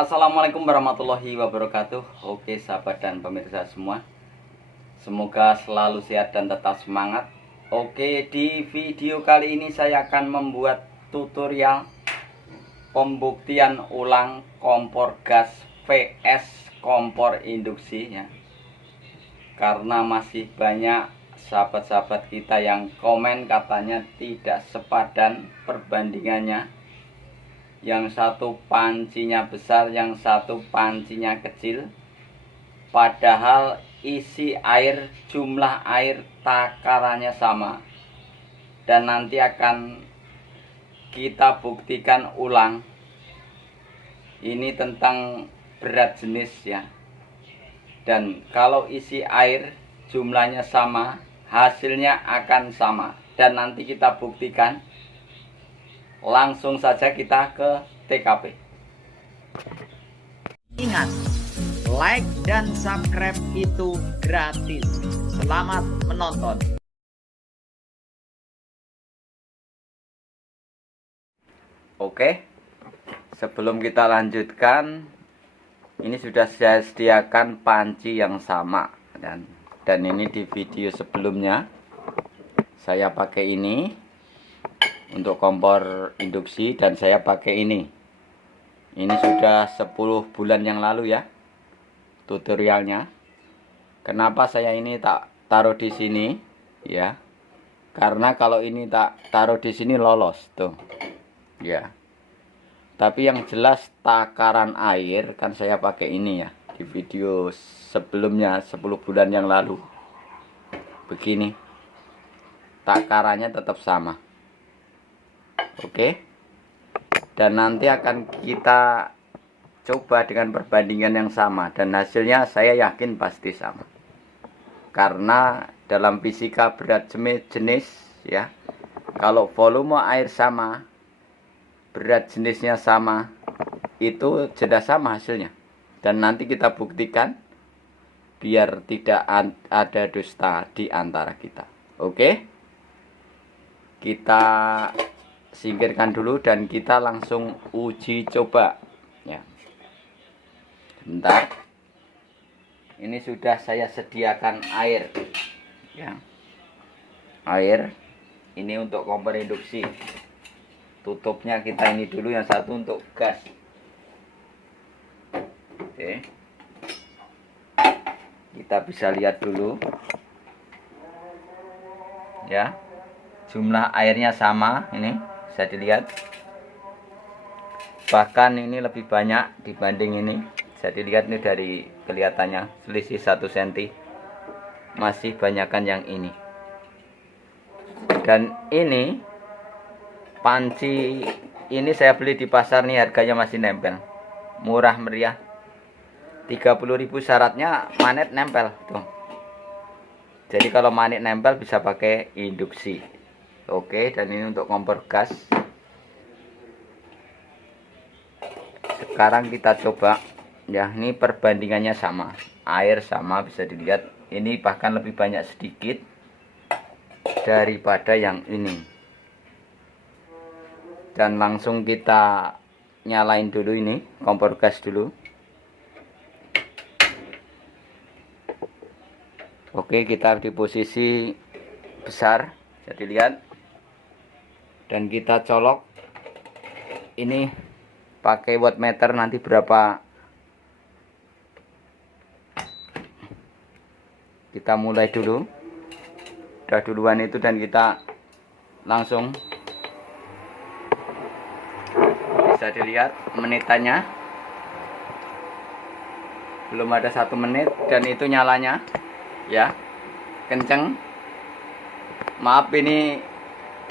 Assalamualaikum warahmatullahi wabarakatuh. Oke sahabat dan pemirsa semua, semoga selalu sehat dan tetap semangat. Oke, di video kali ini saya akan membuat tutorial pembuktian ulang kompor gas vs kompor induksi ya. Karena masih banyak sahabat-sahabat kita yang komen katanya tidak sepadan perbandingannya, yang satu pancinya besar, yang satu pancinya kecil, padahal isi air, jumlah air takarannya sama. Dan nanti akan kita buktikan ulang. Ini tentang berat jenis ya. Dan kalau isi air jumlahnya sama, hasilnya akan sama. Dan nanti kita buktikan. Langsung saja kita ke TKP. Ingat, like dan subscribe itu gratis. Selamat menonton. Oke, sebelum kita lanjutkan, ini sudah saya sediakan panci yang sama, dan ini di video sebelumnya saya pakai ini untuk kompor induksi, dan saya pakai ini sudah 10 bulan yang lalu ya tutorialnya. Kenapa saya ini tak taruh di sini ya, karena kalau ini tak taruh di sini lolos tuh ya. Tapi yang jelas takaran air kan saya pakai ini ya, di video sebelumnya 10 bulan yang lalu. Begini, takarannya tetap sama. Oke, dan nanti akan kita coba dengan perbandingan yang sama, dan hasilnya saya yakin pasti sama. Karena dalam fisika berat jenis ya, kalau volume air sama, berat jenisnya sama, itu jelas sama hasilnya. Dan nanti kita buktikan biar tidak ada dusta di antara kita. Oke, kita singkirkan dulu dan kita langsung uji coba ya. Bentar, ini sudah saya sediakan air ya. Air ini untuk kompor induksi. Tutupnya kita ini dulu, yang satu untuk gas. Oke, kita bisa lihat dulu ya, jumlah airnya sama, ini bisa dilihat. Bahkan ini lebih banyak dibanding ini, bisa dilihat nih dari kelihatannya selisih 1 cm. Masih banyakkan yang ini. Dan ini panci ini saya beli di pasar nih, harganya masih nempel, murah meriah, 30.000. Syaratnya manet nempel tuh. Jadi kalau manet nempel bisa pakai induksi. Oke, dan ini untuk kompor gas. Sekarang kita coba ya, ini perbandingannya sama, air sama, bisa dilihat ini bahkan lebih banyak sedikit daripada yang ini. Dan langsung kita nyalain dulu ini kompor gas dulu. Oke, kita di posisi besar, jadi lihat. Dan kita colok ini pakai wattmeter, nanti berapa. Kita mulai dulu, udah duluan itu, dan kita langsung bisa dilihat menitannya belum ada 1 menit, dan itu nyalanya ya kenceng. Maaf ini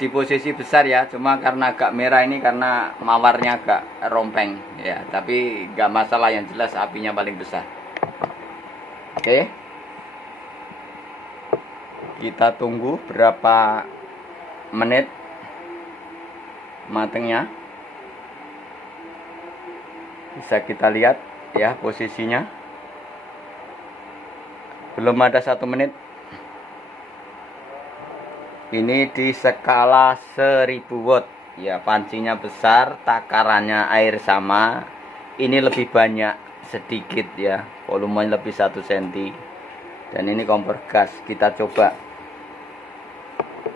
di posisi besar ya, cuma karena agak merah ini karena mawarnya agak rompeng ya, tapi gak masalah, yang jelas apinya paling besar. Oke, kita tunggu berapa menit matengnya. Bisa kita lihat ya posisinya, belum ada 1 menit. Ini di skala 1000 watt ya, pancinya besar, takarannya air sama, ini lebih banyak sedikit ya, volumenya lebih 1 cm. Dan ini kompor gas, kita coba.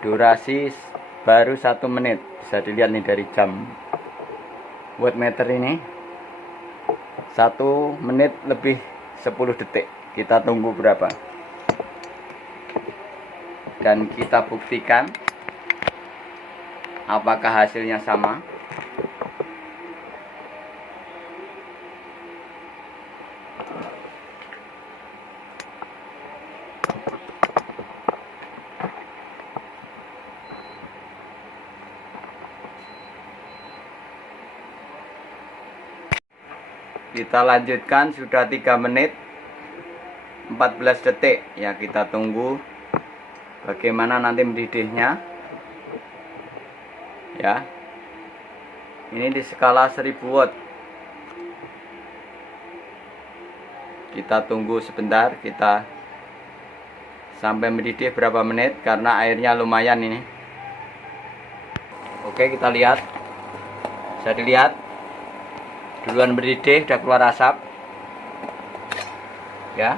Durasi baru 1 menit, bisa dilihat nih dari jam wattmeter ini. 1 menit lebih 10 detik. Kita tunggu berapa, dan kita buktikan apakah hasilnya sama. Kita lanjutkan, sudah 3 menit 14 detik ya. Kita tunggu bagaimana nanti mendidihnya ya. Ini di skala 1000 watt. Kita tunggu sebentar, kita sampai mendidih berapa menit, karena airnya lumayan ini. Oke, kita lihat. Bisa dilihat duluan mendidih, udah keluar asap ya.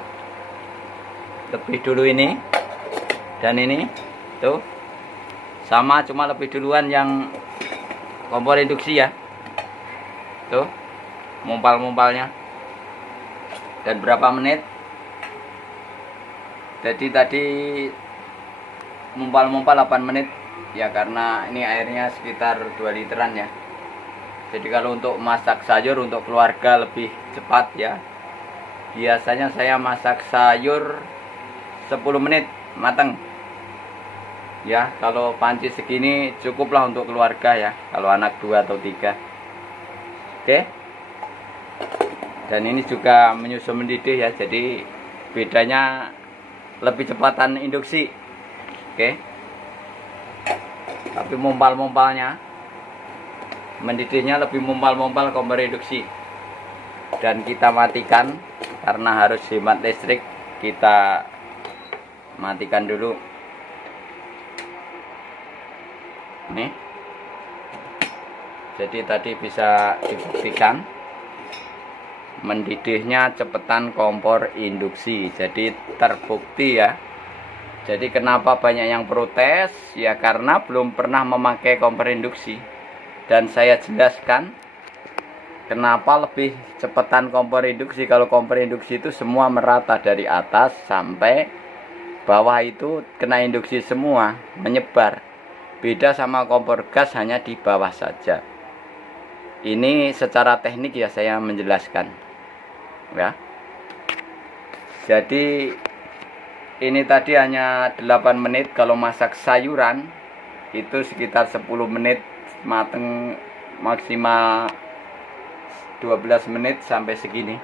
Lebih dulu ini, dan ini tuh sama, cuma lebih duluan yang kompor induksi ya. Tuh mumpal-mumpalnya. Dan berapa menit, jadi tadi mumpal-mumpal 8 menit ya, karena ini airnya sekitar 2 literan ya. Jadi kalau untuk masak sayur untuk keluarga lebih cepat ya. Biasanya saya masak sayur 10 menit matang ya. Kalau panci segini cukuplah untuk keluarga ya, kalau anak 2 atau 3. Oke. Dan ini juga menyusul mendidih ya, jadi bedanya lebih cepatan induksi. Oke. Tapi mumpal-mumpalnya, mendidihnya lebih mumpal-mumpal kompor induksi. Dan kita matikan karena harus hemat listrik. Kita matikan dulu nih. Jadi tadi bisa dibuktikan mendidihnya cepetan kompor induksi. Jadi terbukti ya. Jadi kenapa banyak yang protes ya, karena belum pernah memakai kompor induksi. Dan saya jelaskan kenapa lebih cepetan kompor induksi. Kalau kompor induksi itu semua merata dari atas sampai bawah, itu kena induksi semua, menyebar. Beda sama kompor gas, hanya di bawah saja. Ini secara teknik ya saya menjelaskan ya. Jadi ini tadi hanya 8 menit. Kalau masak sayuran itu sekitar 10 menit mateng, maksimal 12 menit sampai segini.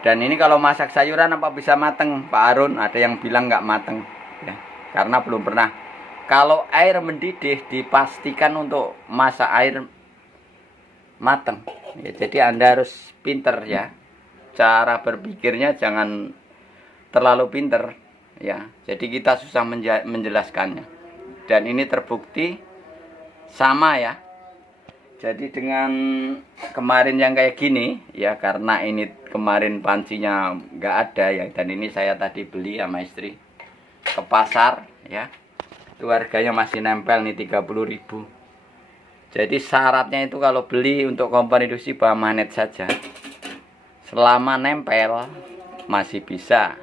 Dan ini kalau masak sayuran apa bisa mateng, Pak Arun? Ada yang bilang nggak mateng ya, karena belum pernah. Kalau air mendidih dipastikan untuk masak air mateng ya. Jadi Anda harus pinter ya, cara berpikirnya jangan terlalu pinter ya. Jadi kita susah menjelaskannya. Dan ini terbukti sama ya. Jadi dengan kemarin yang kayak gini ya, karena ini kemarin pancinya nggak ada ya. Dan ini saya tadi beli sama istri ke pasar ya. Itu harganya masih nempel nih 30.000. Jadi syaratnya itu kalau beli untuk kompor induksi bawa magnet saja. Selama nempel masih bisa.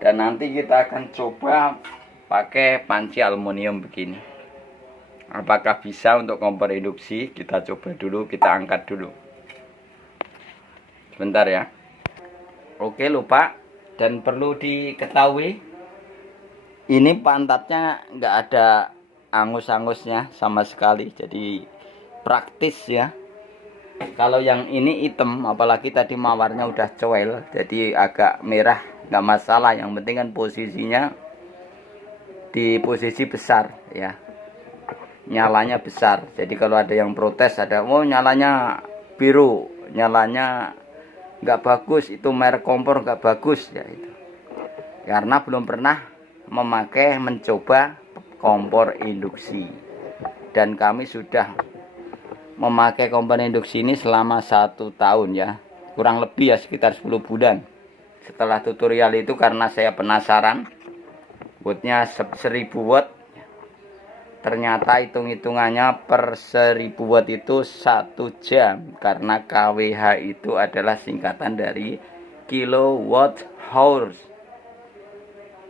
Dan nanti kita akan coba pakai panci aluminium begini. Apakah bisa untuk kompor induksi? Kita coba dulu, kita angkat dulu. Sebentar ya. Oke, lupa. Dan perlu diketahui, ini pantatnya nggak ada angus-angusnya sama sekali. Jadi praktis ya. Kalau yang ini hitam, apalagi tadi mawarnya udah coel, jadi agak merah, nggak masalah. Yang penting kan posisinya di posisi besar ya, nyalanya besar. Jadi kalau ada yang protes, ada nyalanya biru, nyalanya nggak bagus, itu merek kompor nggak bagus ya, itu karena belum pernah mencoba kompor induksi. Dan kami sudah memakai kompor induksi ini selama 1 tahun ya, kurang lebih ya, sekitar 10 bulan. Setelah tutorial itu, karena saya penasaran, buatnya 1000 watt. Ternyata hitung-hitungannya per 1000 watt itu 1 jam, karena kWh itu adalah singkatan dari kilowatt hours,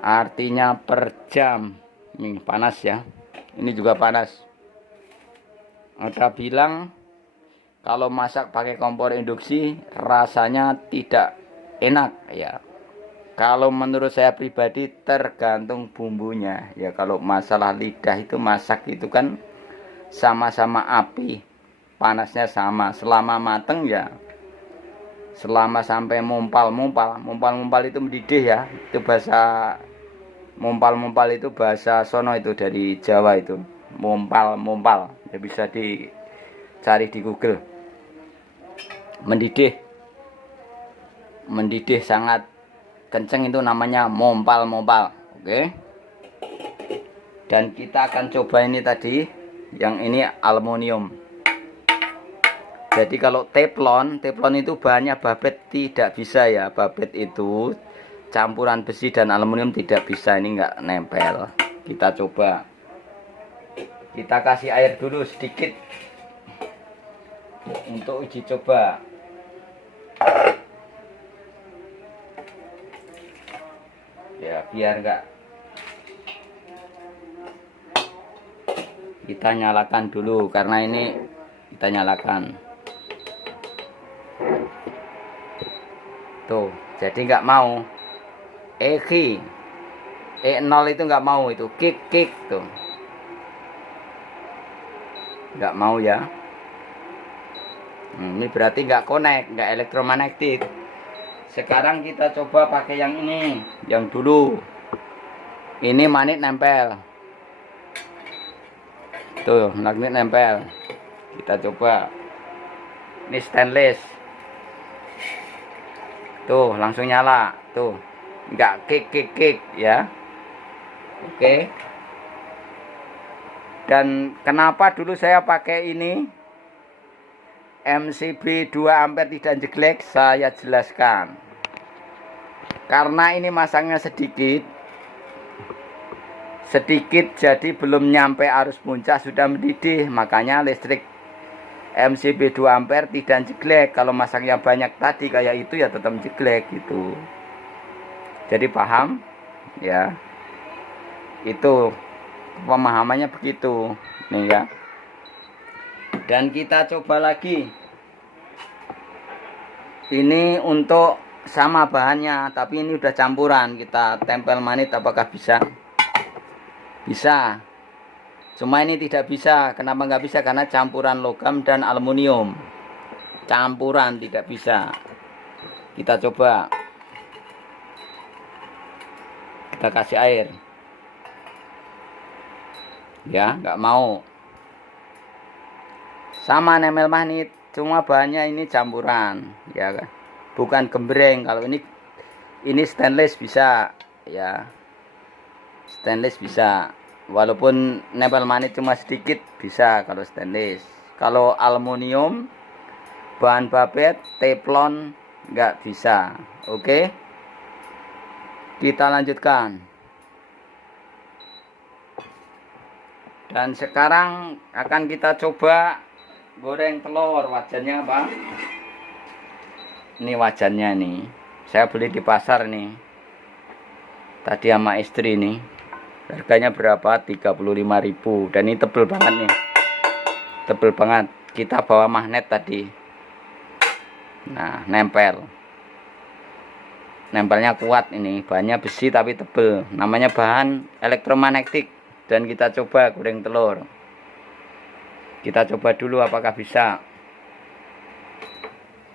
artinya per jam. Ini panas ya, ini juga panas. Ada bilang kalau masak pakai kompor induksi rasanya tidak enak ya. Kalau menurut saya pribadi tergantung bumbunya ya. Kalau masalah lidah itu, masak itu kan sama-sama api, panasnya sama. Selama mateng ya, selama sampai mumpal itu mendidih ya. Itu bahasa mumpal itu bahasa sono, itu dari Jawa itu. Mumpal ya, bisa dicari di Google. Mendidih sangat kenceng itu namanya mumpal. Oke. Dan kita akan coba ini tadi, yang ini aluminium. Jadi kalau teflon itu bahannya babet, tidak bisa ya. Babet itu campuran besi dan aluminium, tidak bisa, ini nggak nempel. Kita coba. Kita kasih air dulu sedikit untuk uji coba. Ya, biar enggak, kita nyalakan dulu, karena ini kita nyalakan. Tuh, jadi nggak mau. E0 itu nggak mau, itu kick tuh. Nggak mau ya. Ini berarti nggak connect, nggak elektromagnetik. Sekarang kita coba pakai yang ini, yang dulu. Ini magnet nempel. Tuh, magnet nempel. Kita coba. Ini stainless. Tuh, langsung nyala. Tuh, nggak kick ya. Oke. Dan kenapa dulu saya pakai ini MCB 2 ampere tidak jeglek, saya jelaskan. Karena ini masangnya sedikit, jadi belum nyampe arus puncak sudah mendidih. Makanya listrik MCB 2 ampere tidak jeglek. Kalau masangnya banyak tadi kayak itu ya tetap jeglek gitu. Jadi paham ya, itu pemahamannya begitu nih ya. Dan kita coba lagi. Ini untuk sama bahannya, tapi ini udah campuran. Kita tempel magnet, apakah bisa? Bisa. Cuma ini tidak bisa. Kenapa nggak bisa? Karena campuran logam dan aluminium. Campuran, tidak bisa. Kita coba. Kita kasih air. Ya, nggak mau. Sama nempel magnet, cuma bahannya ini campuran ya kan, bukan gembreng. Kalau ini stainless bisa ya, stainless bisa, walaupun nempel magnet cuma sedikit bisa kalau stainless. Kalau aluminium, bahan babet, teflon nggak bisa. Oke, kita lanjutkan. Dan sekarang akan kita coba goreng telur. Wajannya apa? Ini wajannya nih, saya beli di pasar nih tadi sama istri nih. Harganya berapa? 35.000. Dan ini tebel banget nih, tebel banget. Kita bawa magnet tadi. Nah, nempelnya kuat. Ini bahannya besi tapi tebel, namanya bahan elektromagnetik. Dan kita coba goreng telur. Kita coba dulu apakah bisa.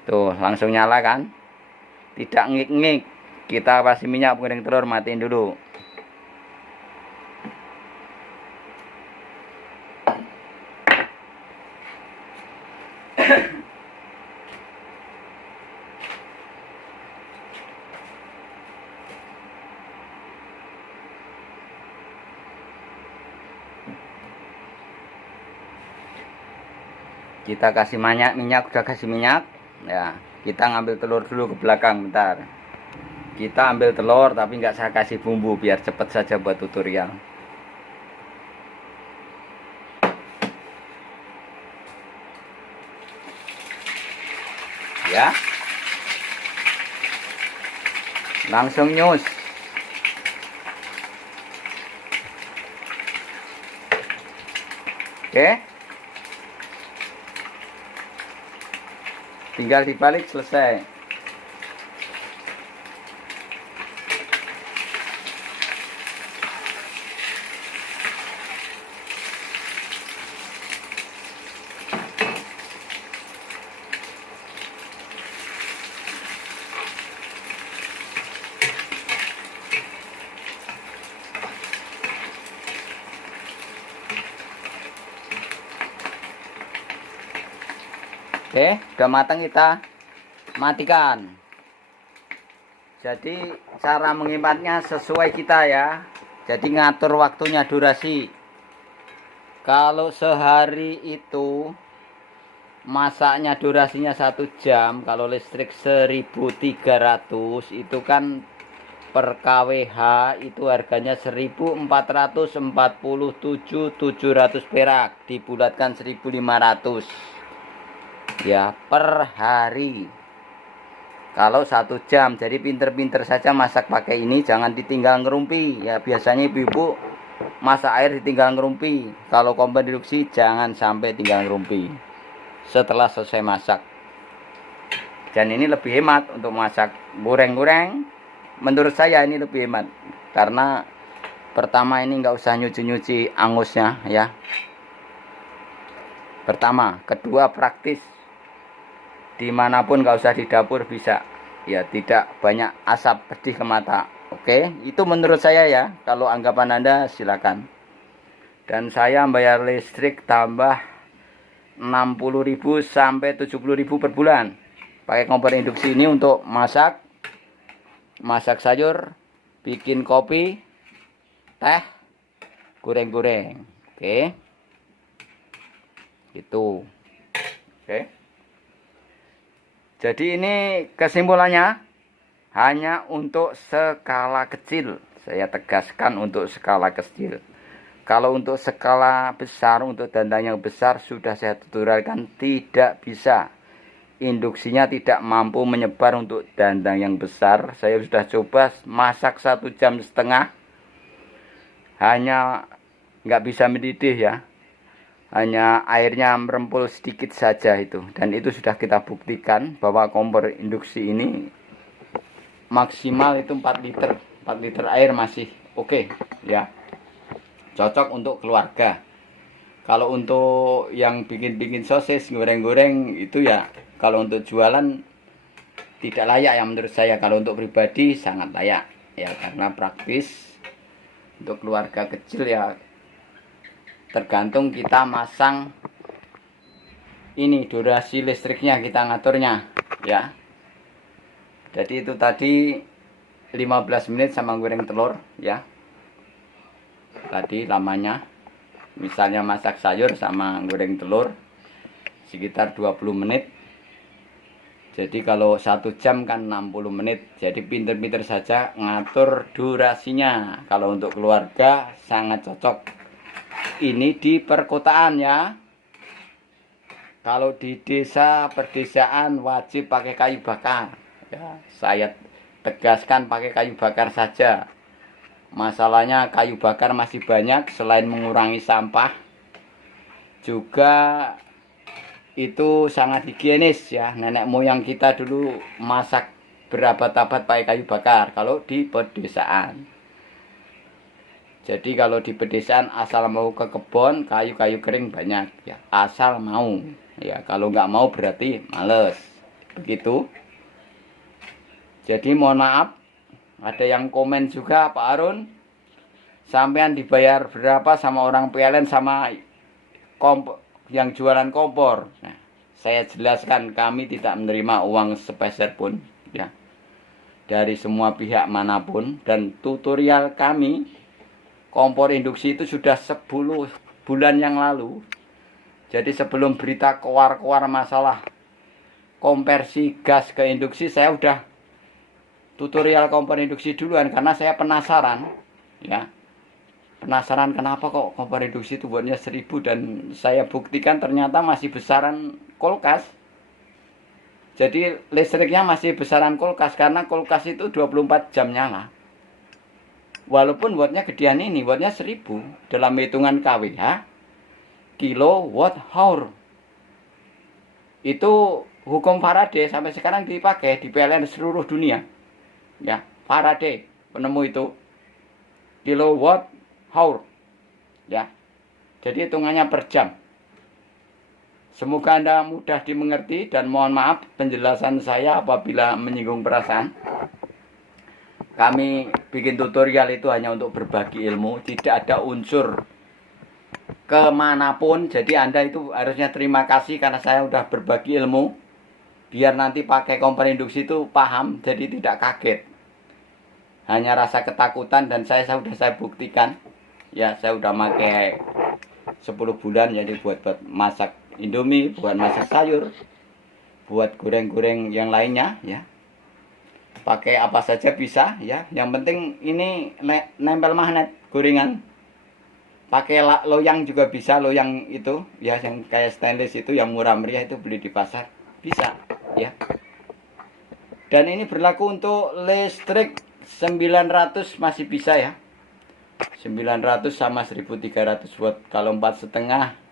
Tuh, langsung nyala kan? Tidak ngik-ngik. Kita kasih minyak goreng telur, matiin dulu. Kita kasih minyak, udah kasih minyak ya. Kita ngambil telur dulu ke belakang bentar. Kita ambil telur tapi nggak saya kasih bumbu biar cepet saja buat tutorial. Ya, langsung nyus. Oke, tinggal dibalik selesai. Oke, udah matang, kita matikan. Jadi cara menghematnya sesuai kita ya. Jadi ngatur waktunya, durasi. Kalau sehari itu masaknya durasinya 1 jam, kalau listrik 1.300 itu kan per kWh itu harganya 1.447.700 perak, dibulatkan 1.500 ya per hari. Kalau 1 jam, jadi pinter-pinter saja masak pakai ini, jangan ditinggal ngerumpi ya. Biasanya ibu-ibu masak air ditinggal ngerumpi. Kalau kompor induksi jangan sampai tinggal ngerumpi setelah selesai masak. Dan ini lebih hemat untuk masak goreng-goreng. Menurut saya ini lebih hemat karena pertama ini nggak usah nyuci-nyuci angusnya ya. Pertama, kedua praktis. Dimanapun nggak usah di dapur bisa ya, tidak banyak asap pedih ke mata. Oke, itu menurut saya ya. Kalau anggapan Anda silakan. Dan saya bayar listrik tambah 60.000 sampai 70.000 per bulan pakai kompor induksi ini untuk masak sayur, bikin kopi, teh, goreng-goreng. Oke, itu. Oke. Jadi ini kesimpulannya hanya untuk skala kecil. Saya tegaskan untuk skala kecil. Kalau untuk skala besar, untuk dandang yang besar sudah saya tutorialkan tidak bisa. Induksinya tidak mampu menyebar untuk dandang yang besar. Saya sudah coba masak 1,5 jam, hanya nggak bisa mendidih ya. Hanya airnya merempul sedikit saja itu. Dan itu sudah kita buktikan bahwa kompor induksi ini maksimal itu 4 liter. 4 liter air masih oke ya. Cocok untuk keluarga. Kalau untuk yang bikin-bikin sosis, goreng-goreng itu ya, kalau untuk jualan tidak layak ya menurut saya. Kalau untuk pribadi sangat layak ya, karena praktis. Untuk keluarga kecil ya tergantung kita masang ini durasi listriknya, kita ngaturnya ya. Jadi itu tadi 15 menit sama goreng telur ya. Tadi lamanya misalnya masak sayur sama goreng telur sekitar 20 menit. Jadi kalau 1 jam kan 60 menit. Jadi pinter-pinter saja ngatur durasinya. Kalau untuk keluarga sangat cocok. Ini di perkotaan ya. Kalau di desa perdesaan wajib pakai kayu bakar ya. Saya tegaskan pakai kayu bakar saja. Masalahnya kayu bakar masih banyak. Selain mengurangi sampah, juga itu sangat higienis ya. Nenek moyang kita dulu masak berabad-abad pakai kayu bakar kalau di pedesaan. Jadi kalau di pedesaan asal mau ke kebun, kayu-kayu kering banyak ya, asal mau ya. Kalau nggak mau berarti males, begitu. Jadi mohon maaf, ada yang komen juga, Pak Arun, sampean dibayar berapa sama orang PLN sama yang jualan kompor. Nah, saya jelaskan kami tidak menerima uang sepeser pun ya, dari semua pihak manapun. Dan tutorial kami kompor induksi itu sudah 10 bulan yang lalu Jadi sebelum berita keluar-keluar masalah konversi gas ke induksi, saya udah tutorial kompor induksi duluan karena saya penasaran, ya. Penasaran kenapa kok kompor induksi itu buatnya 1000, dan saya buktikan ternyata masih besaran kulkas. Jadi listriknya masih besaran kulkas karena kulkas itu 24 jam nyala. Walaupun wattnya gedean ini, wattnya 1000 dalam hitungan kWh, kilowatt hour. Itu hukum Faraday sampai sekarang dipakai di PLN seluruh dunia. Ya, Faraday penemu itu kilowatt hour. Ya. Jadi hitungannya per jam. Semoga Anda mudah dimengerti dan mohon maaf penjelasan saya apabila menyinggung perasaan. Kami bikin tutorial itu hanya untuk berbagi ilmu, tidak ada unsur kemanapun. Jadi Anda itu harusnya terima kasih karena saya udah berbagi ilmu, biar nanti pakai kompor induksi itu paham, jadi tidak kaget. Hanya rasa ketakutan, dan saya buktikan. Ya, saya udah pakai 10 bulan, jadi buat masak Indomie, buat masak sayur, buat goreng-goreng yang lainnya, ya. Pakai apa saja bisa, ya. Yang penting ini nempel magnet gorengan. Pakai loyang juga bisa, loyang itu, ya, yang kayak stainless itu, yang murah meriah itu beli di pasar, bisa, ya. Dan ini berlaku untuk listrik 900 masih bisa, ya. 900 sama 1300 watt. Kalau 4,5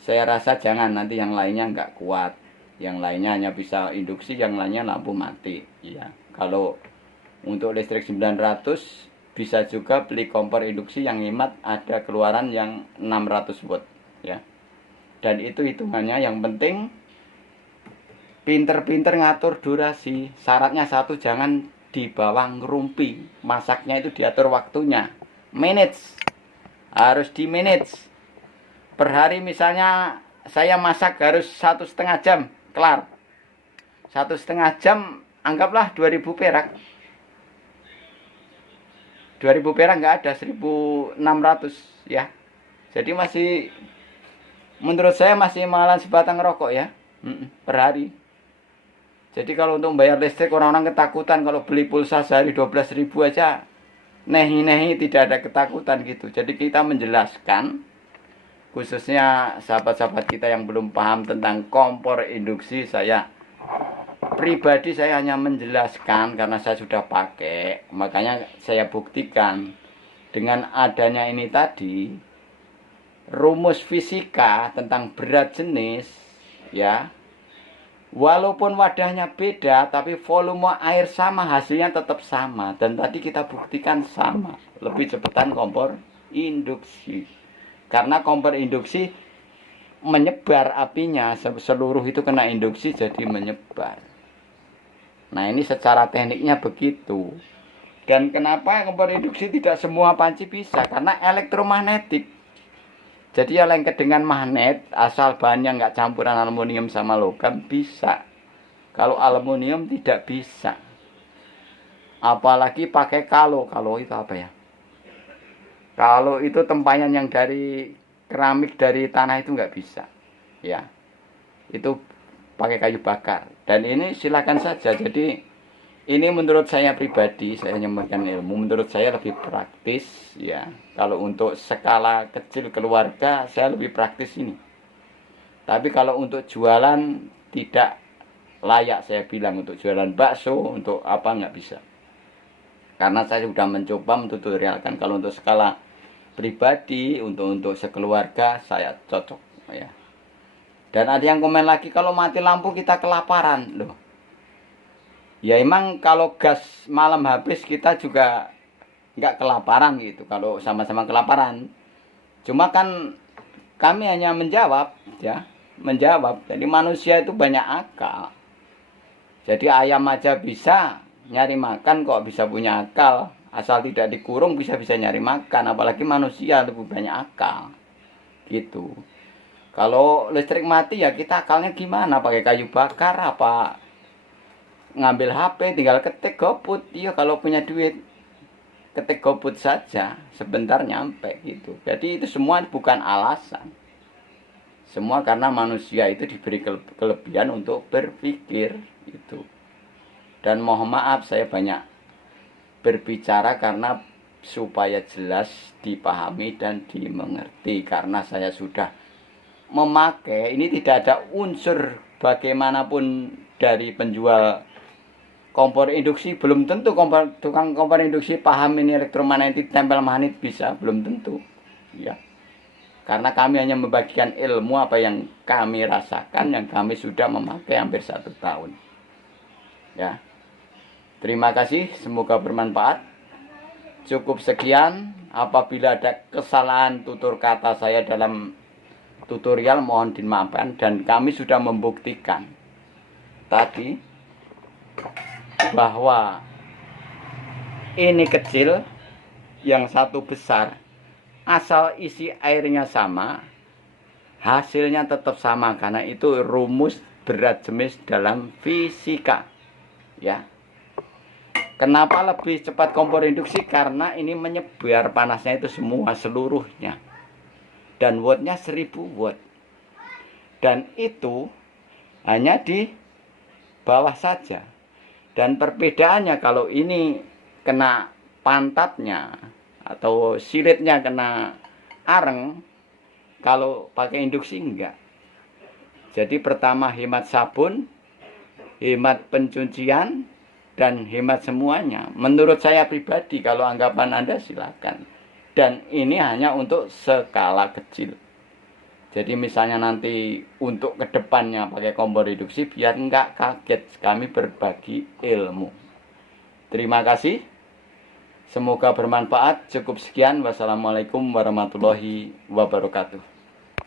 saya rasa jangan, nanti yang lainnya nggak kuat. Yang lainnya hanya bisa induksi, yang lainnya lampu mati, ya. Kalau untuk listrik 900 bisa juga beli kompor induksi yang hemat, ada keluaran yang 600 watt, ya. Dan itu hitungannya, yang penting pinter-pinter ngatur durasi. Syaratnya satu, jangan di bawah ngerumpi. Masaknya itu diatur waktunya, minutes, harus di minutes. Per hari misalnya saya masak harus 1,5 jam kelar. 1,5 jam anggaplah 2000 perak. 2000 perak nggak ada, 1600, ya. Jadi masih, menurut saya masih mahalan sebatang rokok, ya, per hari. Jadi kalau untuk membayar listrik, orang-orang ketakutan kalau beli pulsa sehari 12.000 aja. Nehi-nehi, tidak ada ketakutan gitu. Jadi kita menjelaskan, khususnya sahabat-sahabat kita yang belum paham tentang kompor induksi. Saya pribadi saya hanya menjelaskan karena saya sudah pakai, makanya saya buktikan. Dengan adanya ini tadi, rumus fisika tentang berat jenis, ya, walaupun wadahnya beda tapi volume air sama, hasilnya tetap sama. Dan tadi kita buktikan sama, lebih cepetan kompor induksi. Karena kompor induksi menyebar apinya, seluruh itu kena induksi jadi menyebar. Nah, ini secara tekniknya begitu. Dan kenapa kompor induksi tidak semua panci bisa? Karena elektromagnetik. Jadi yang lengket dengan magnet, asal bahannya nggak campuran aluminium sama logam, bisa. Kalau aluminium tidak bisa. Apalagi pakai kalo itu apa ya? Kalau itu tempayan yang dari keramik, dari tanah, itu nggak bisa, ya. Itu pakai kayu bakar. Dan ini silakan saja. Jadi ini menurut saya pribadi, saya hanya memberikan ilmu. Menurut saya lebih praktis, ya. Kalau untuk skala kecil keluarga, saya lebih praktis ini. Tapi kalau untuk jualan tidak layak, saya bilang. Untuk jualan bakso, untuk apa, nggak bisa. Karena saya sudah mencoba mentutorialkan. Kalau untuk skala pribadi, untuk sekeluarga, saya cocok, ya. Dan ada yang komen lagi, kalau mati lampu kita kelaparan, loh. Ya emang kalau gas malam habis kita juga nggak kelaparan gitu, kalau sama-sama kelaparan. Cuma kan kami hanya menjawab, ya, menjawab. Jadi manusia itu banyak akal. Jadi ayam aja bisa nyari makan, kok bisa punya akal. Asal tidak dikurung bisa nyari makan, apalagi manusia lebih banyak akal. Gitu. Kalau listrik mati ya kita akalnya gimana? Pakai kayu bakar apa? Ngambil HP tinggal ketik GoFood. Iya, kalau punya duit ketik GoFood saja, sebentar nyampe gitu. Jadi itu semua bukan alasan. Semua karena manusia itu diberi kelebihan untuk berpikir itu. Dan mohon maaf saya banyak berbicara karena supaya jelas dipahami dan dimengerti, karena saya sudah memakai. Ini tidak ada unsur bagaimanapun dari penjual kompor induksi, belum tentu tukang kompor induksi paham ini elektromagnetik tempel magnet bisa, belum tentu ya, karena kami hanya membagikan ilmu apa yang kami rasakan, yang kami sudah memakai hampir 1 tahun ya. Terima kasih, semoga bermanfaat. Cukup sekian. Apabila ada kesalahan tutur kata saya dalam tutorial, mohon dimaafkan. Dan kami sudah membuktikan tadi bahwa ini kecil, yang satu besar. Asal isi airnya sama, hasilnya tetap sama, karena itu rumus berat jenis dalam fisika ya. Kenapa lebih cepat kompor induksi? Karena ini menyebar panasnya itu semua seluruhnya. Dan wattnya 1000 watt. Dan itu hanya di bawah saja. Dan perbedaannya kalau ini kena pantatnya atau silitnya kena areng, kalau pakai induksi enggak. Jadi pertama hemat sabun, hemat pencucian, dan hemat semuanya. Menurut saya pribadi, kalau anggapan Anda silakan. Dan ini hanya untuk skala kecil. Jadi misalnya nanti untuk kedepannya pakai kompor induksi, biar enggak kaget, kami berbagi ilmu. Terima kasih. Semoga bermanfaat. Cukup sekian. Wassalamualaikum warahmatullahi wabarakatuh.